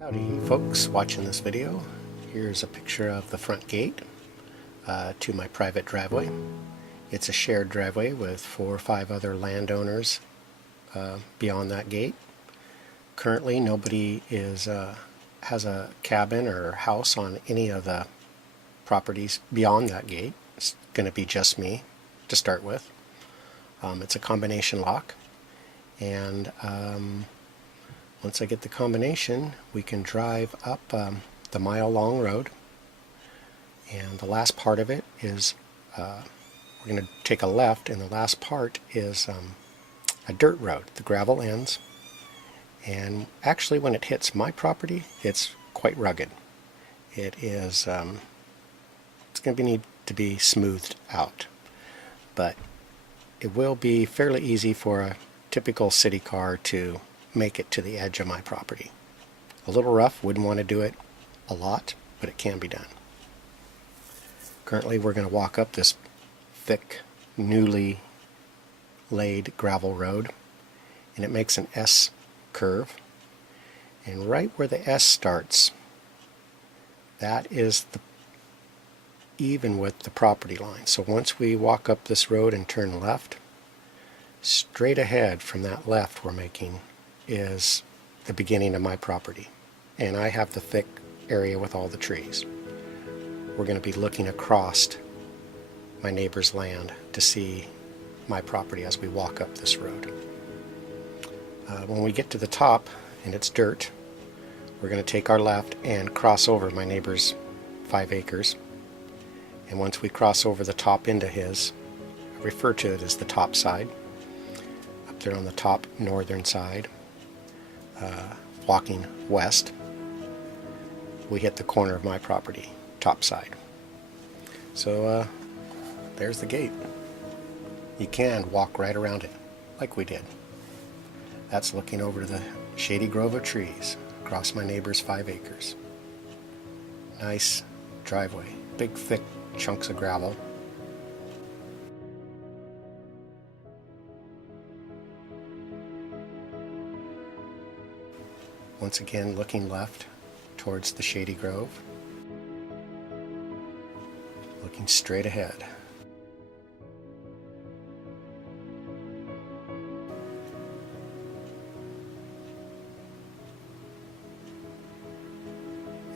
Howdy folks watching this video. Here's a picture of the front gate to my private driveway. It's a shared driveway with 4 or 5 other landowners beyond that gate. Currently nobody has a cabin or house on any of the properties beyond that gate. It's going to be just me to start with. It's a combination lock, and once I get the combination, we can drive up the mile-long road, and the last part of it is we're going to take a left, and the last part is a dirt road. The gravel ends, and actually when it hits my property, it's quite rugged. It's going to need to be smoothed out, but it will be fairly easy for a typical city car to make it to the edge of my property. A little rough, wouldn't want to do it a lot, but it can be done. Currently we're going to walk up this thick, newly laid gravel road, and it makes an S curve, and right where the S starts, that is even with the property line. So once we walk up this road and turn left, straight ahead from that left we're making is the beginning of my property, and I have the thick area with all the trees. We're going to be looking across my neighbor's land to see my property as we walk up this road. When we get to the top and it's dirt, we're going to take our left and cross over my neighbor's 5 acres, and once we cross over the top into his, I refer to it as the top side, up there on the top northern side, walking west, we hit the corner of my property, top side. So there's the gate. You can walk right around it, like we did. That's looking over to the shady grove of trees across my neighbor's 5 acres. Nice driveway, big thick chunks of gravel. Once again, looking left towards the shady grove, looking straight ahead.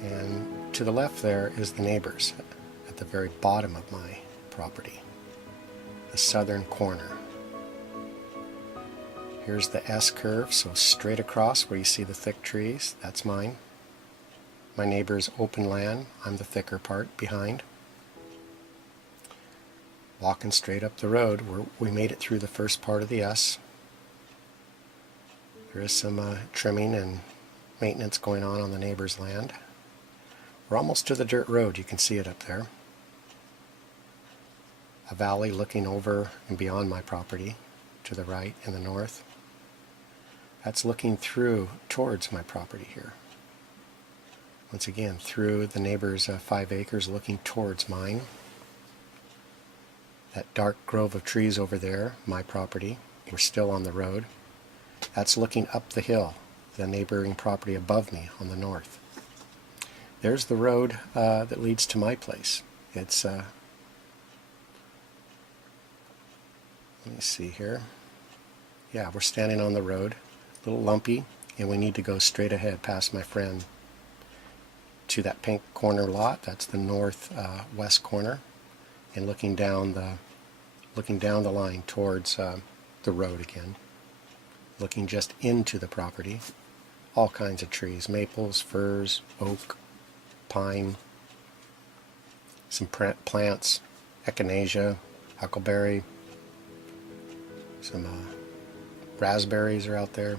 And to the left there is the neighbors at the very bottom of my property, the southern corner. Here's the S curve, so straight across where you see the thick trees, that's mine. My neighbor's open land, I'm the thicker part behind. Walking straight up the road, we made it through the first part of the S. There is some trimming and maintenance going on the neighbor's land. We're almost to the dirt road, you can see it up there. A valley looking over and beyond my property to the right and the north. That's looking through towards my property here. Once again, through the neighbor's 5 acres, looking towards mine. That dark grove of trees over there, my property, we're still on the road. That's looking up the hill, the neighboring property above me on the north. There's the road that leads to my place. It's, let me see here. Yeah, we're standing on the road. A little lumpy, and we need to go straight ahead past my friend to that pink corner lot. That's the northwest corner, and looking down the line towards the road again, looking just into the property. All kinds of trees: maples, firs, oak, pine, some plants, echinacea, huckleberry, some raspberries are out there.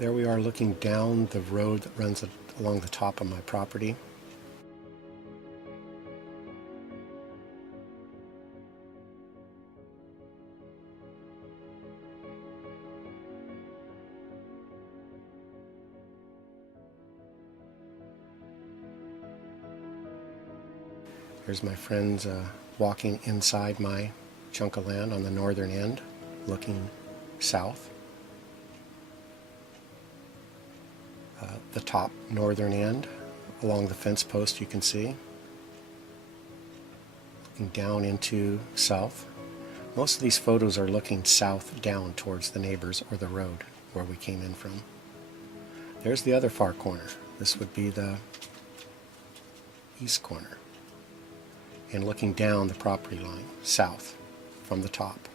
There we are looking down the road that runs along the top of my property. Here's my friends walking inside my chunk of land on the northern end, looking south. The top northern end along the fence post you can see. Looking down into south. Most of these photos are looking south down towards the neighbors or the road where we came in from. There's the other far corner. This would be the east corner. And looking down the property line, south from the top.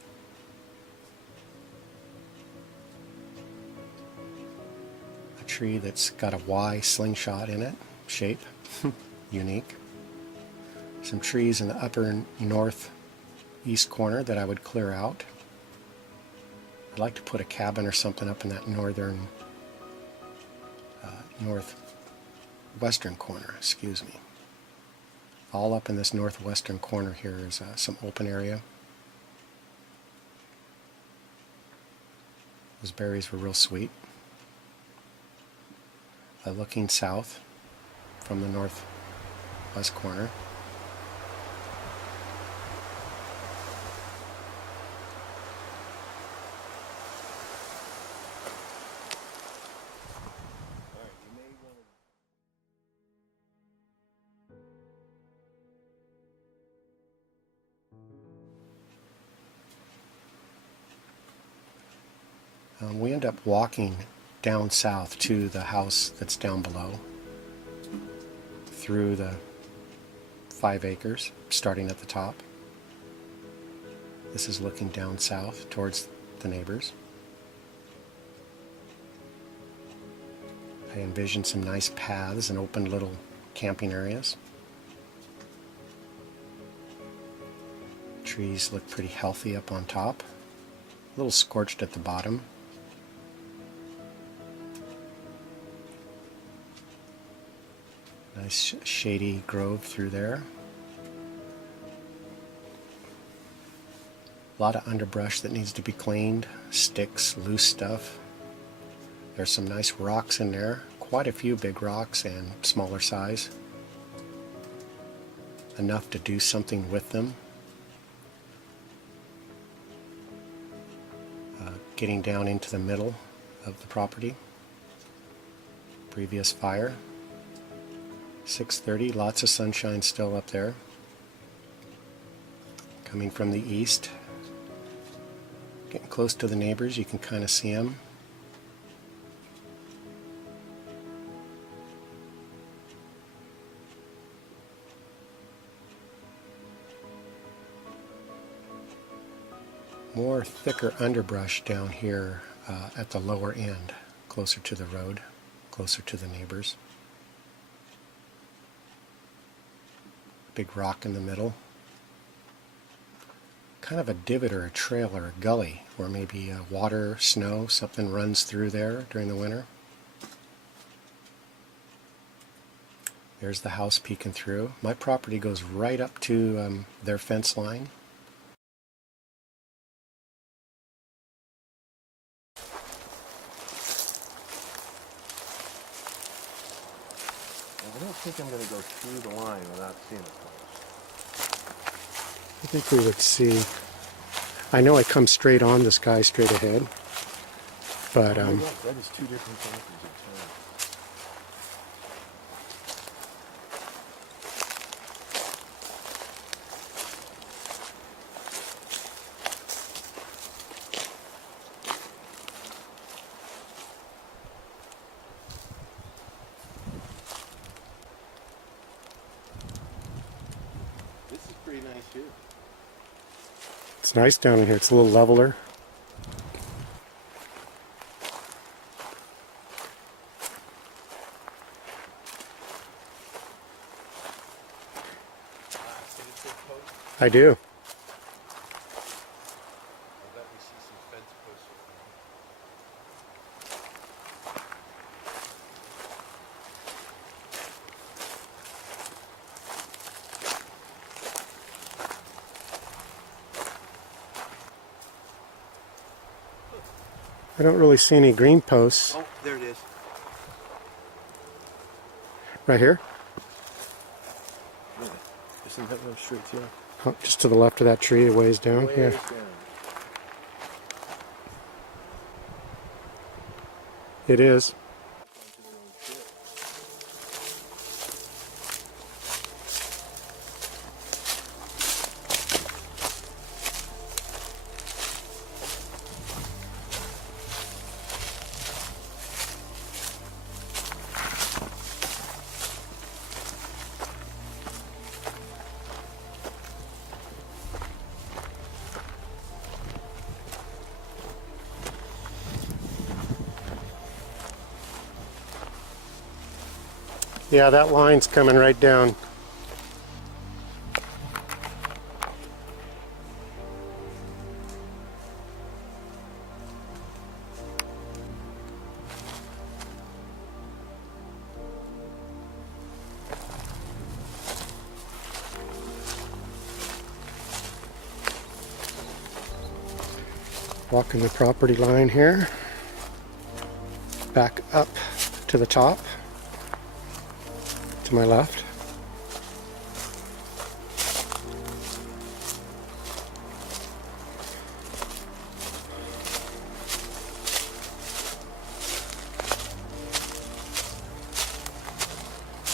A tree that's got a Y slingshot in it, shape, unique. Some trees in the upper northeast corner that I would clear out. I'd like to put a cabin or something up in that northwestern corner, excuse me. All up in this northwestern corner here is some open area. Those berries were real sweet. Looking south from the northwest corner. We end up walking down south to the house that's down below through the 5 acres, starting at the top. This is looking down south towards the neighbors. I envision some nice paths and open little camping areas. Trees look pretty healthy up on top, a little scorched at the bottom. Nice shady grove through there. A lot of underbrush that needs to be cleaned, sticks, loose stuff. There's some nice rocks in there, quite a few big rocks and smaller size. Enough to do something with them. Getting down into the middle of the property. Previous fire. 6:30, lots of sunshine still up there. Coming from the east. Getting close to the neighbors, you can kind of see them. More thicker underbrush down here at the lower end, closer to the road, closer to the neighbors. Big rock in the middle. Kind of a divot or a trail or a gully where maybe water, snow, something runs through there during the winter. There's the house peeking through. My property goes right up to their fence line. I don't think I'm going to go through the line without seeing it. I think we would see. I know I come straight on this guy straight ahead, but that is two different places of time. This is pretty nice here. it's nice down in here. It's a little leveler. I do. I bet we see some fence posts. I don't really see any green posts. Oh, there it is. Right here? Really? Isn't that no straight here? Oh, just to the left of that tree, a ways down. Way Yeah, down. it is. Yeah, that line's coming right down. Walking the property line here, back up to the top, to my left.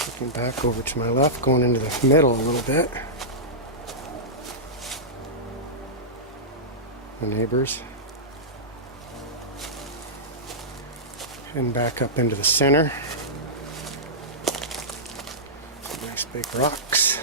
Looking back over to my left, going into the middle a little bit. The neighbors. And back up into the center. Nice big rocks.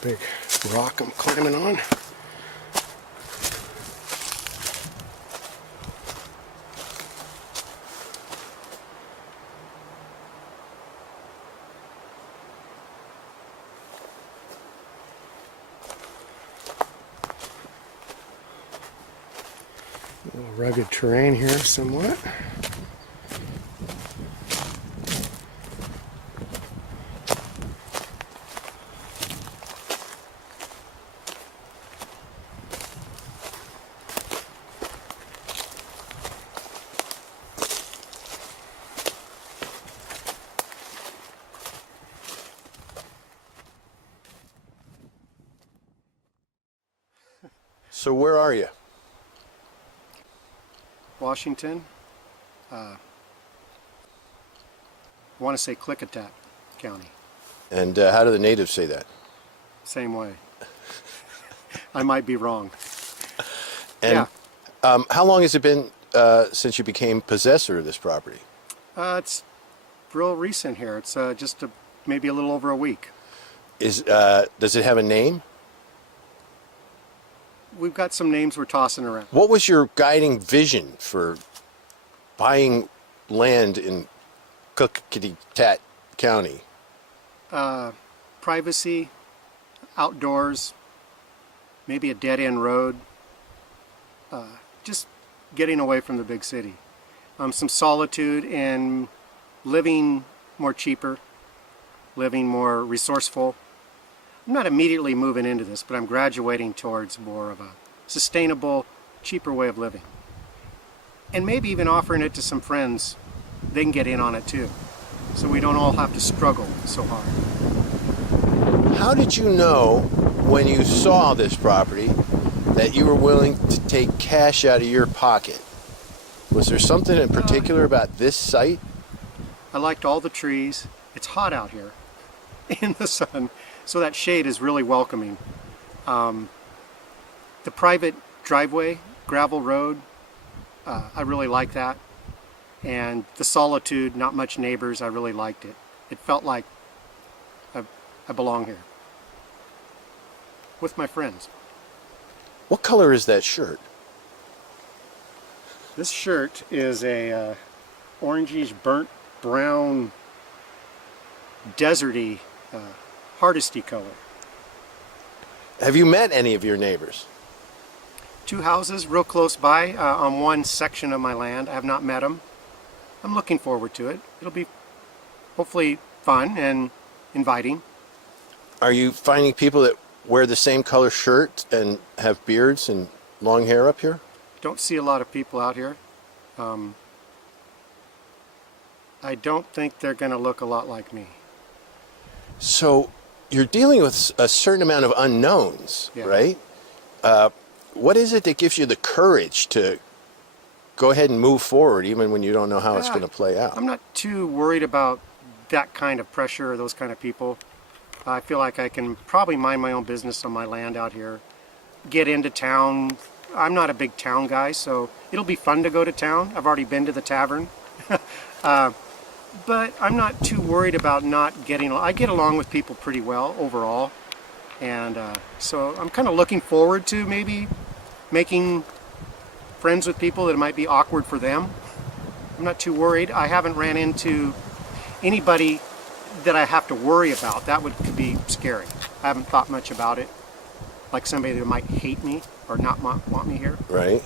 Big rock I'm climbing on. A little rugged terrain here somewhat. So where are you? Washington. I want to say Klickitat County. And how do the natives say that? Same way. I might be wrong. And Yeah. how long has it been since you became possessor of this property? It's real recent here. It's just maybe a little over a week. Does it have a name? We've got some names we're tossing around. What was your guiding vision for buying land in Klickitat County? Privacy, outdoors, maybe a dead-end road. Just getting away from the big city. Some solitude and living more cheaper, living more resourceful. I'm not immediately moving into this, but I'm graduating towards more of a sustainable, cheaper way of living. And maybe even offering it to some friends. They can get in on it too. So we don't all have to struggle so hard. How did you know when you saw this property that you were willing to take cash out of your pocket? Was there something in particular about this site? I liked all the trees. It's hot out here in the sun, so that shade is really welcoming. The private driveway, gravel road, I really like that. And the solitude, not much neighbors, I really liked it. It felt like I belong here with my friends. What color is that shirt? This shirt is a orangish burnt brown deserty hardesty color. Have you met any of your neighbors? Two houses real close by on one section of my land. I have not met them. I'm looking forward to it. It'll be hopefully fun and inviting. Are you finding people that wear the same color shirt and have beards and long hair up here? Don't see a lot of people out here. I don't think they're going to look a lot like me. So you're dealing with a certain amount of unknowns, Yeah. right? What is it that gives you the courage to go ahead and move forward even when you don't know how it's going to play out? I'm not too worried about that kind of pressure or those kind of people. I feel like I can probably mind my own business on my land out here. Get into town. I'm not a big town guy, so it'll be fun to go to town. I've already been to the tavern. But I'm not too worried about not getting... I get along with people pretty well overall. And so I'm kind of looking forward to maybe making friends with people that it might be awkward for them. I'm not too worried. I haven't ran into anybody that I have to worry about. That would be scary. I haven't thought much about it. Like somebody that might hate me or not want me here. Right.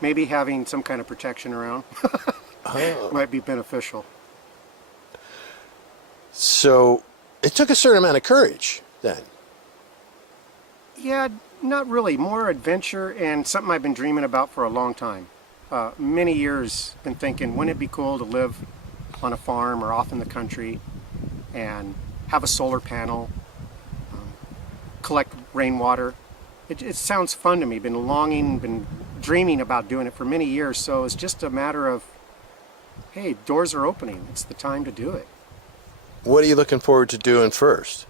Maybe having some kind of protection around might be beneficial. So it took a certain amount of courage then. Yeah, not really. More adventure and something I've been dreaming about for a long time. Many years been thinking, wouldn't it be cool to live on a farm or off in the country and have a solar panel, collect rainwater. It sounds fun to me. Been dreaming about doing it for many years. So it's just a matter of, hey, doors are opening. It's the time to do it. What are you looking forward to doing first?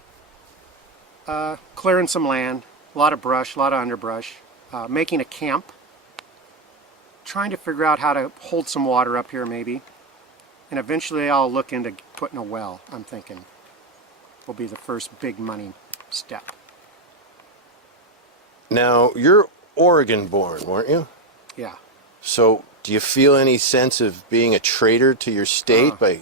Clearing some land, a lot of brush, a lot of underbrush, making a camp, trying to figure out how to hold some water up here maybe, and eventually I'll look into putting a well, I'm thinking, will be the first big money step. Now, you're Oregon born, weren't you? Yeah. So do you feel any sense of being a traitor to your state by...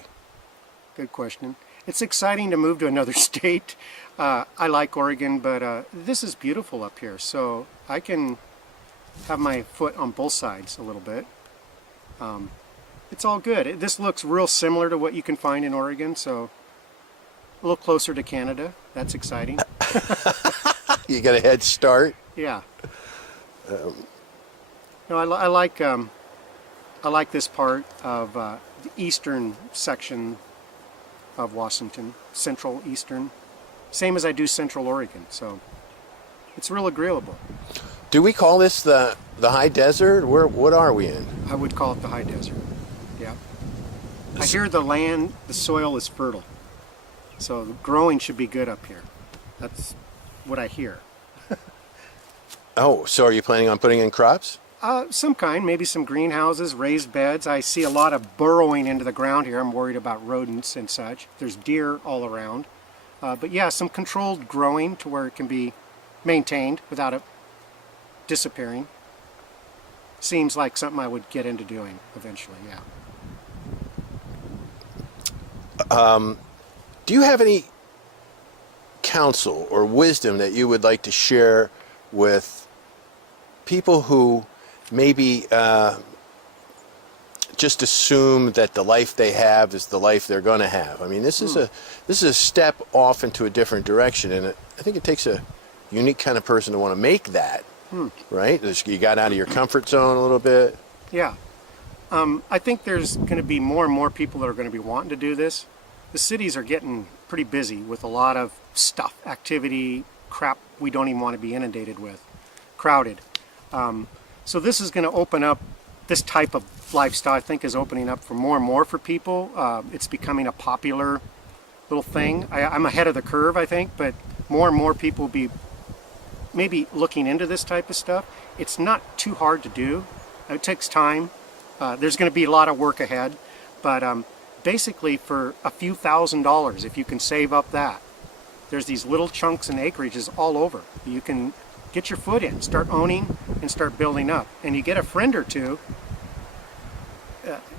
Good question. It's exciting to move to another state. I like Oregon, but this is beautiful up here, so I can have my foot on both sides a little bit. It's all good. This looks real similar to what you can find in Oregon, so a little closer to Canada. That's exciting. You got a head start? Yeah. No, I like this part of the eastern section of Washington, central eastern, same as I do central Oregon, so it's real agreeable. Do we call this the high desert? What are we in? I would call it the high desert. Yeah. I hear the soil is fertile, so the growing should be good up here. That's what I hear. Oh, so are you planning on putting in crops? Some kind, maybe some greenhouses, raised beds. I see a lot of burrowing into the ground here. I'm worried about rodents and such. There's deer all around. But yeah, some controlled growing to where it can be maintained without it disappearing. Seems like something I would get into doing eventually, yeah. Do you have any counsel or wisdom that you would like to share with people who maybe just assume that the life they have is the life they're going to have? I mean, this is a step off into a different direction, and I think it takes a unique kind of person to want to make that, right? You got out of your comfort zone a little bit. Yeah. I think there's going to be more and more people that are going to be wanting to do this. The cities are getting pretty busy with a lot of stuff, activity, crap we don't even want to be inundated with, crowded. So this is going to open up, this type of lifestyle I think is opening up for more and more for people. It's becoming a popular little thing. I'm ahead of the curve, I think, but more and more people will be maybe looking into this type of stuff. It's not too hard to do. It takes time. There's going to be a lot of work ahead, but basically for a few $1,000s, if you can save up that, there's these little chunks and acreages all over. You can get your foot in, start owning, and start building up. And you get a friend or two,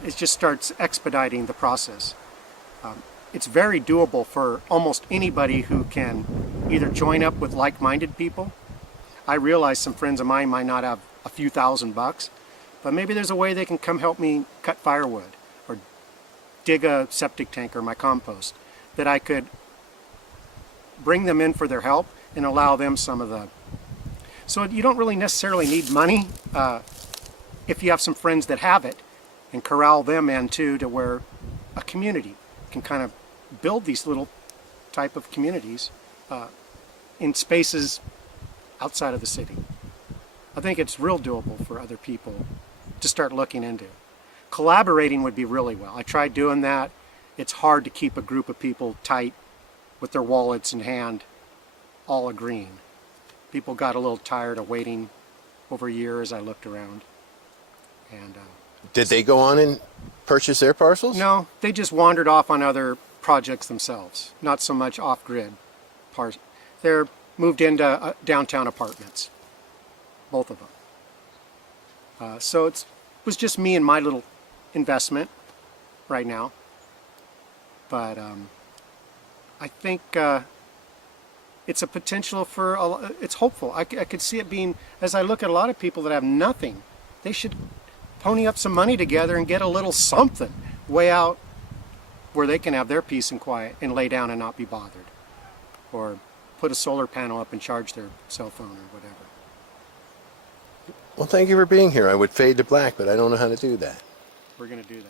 it just starts expediting the process. It's very doable for almost anybody who can either join up with like-minded people. I realize some friends of mine might not have a few $1,000s, but maybe there's a way they can come help me cut firewood or dig a septic tank or my compost, that I could bring them in for their help and allow them some of the... So you don't really necessarily need money if you have some friends that have it. and corral them in too, to where a community can kind of build these little type of communities in spaces outside of the city. I think it's real doable for other people to start looking into. Collaborating would be really well. I tried doing that. It's hard to keep a group of people tight with their wallets in hand, all agreeing. People got a little tired of waiting over a year as I looked around. And Did they go on and purchase their parcels? no, they just wandered off on other projects themselves, not so much off-grid. They're moved into downtown apartments, both of them. So it was just me and my little investment right now. But I think it's a potential for, it's hopeful. I could see it being, as I look at a lot of people that have nothing, they should pony up some money together and get a little something way out where they can have their peace and quiet and lay down and not be bothered. Or put a solar panel up and charge their cell phone or whatever. Well, thank you for being here. I would fade to black, but I don't know how to do that. We're going to do that.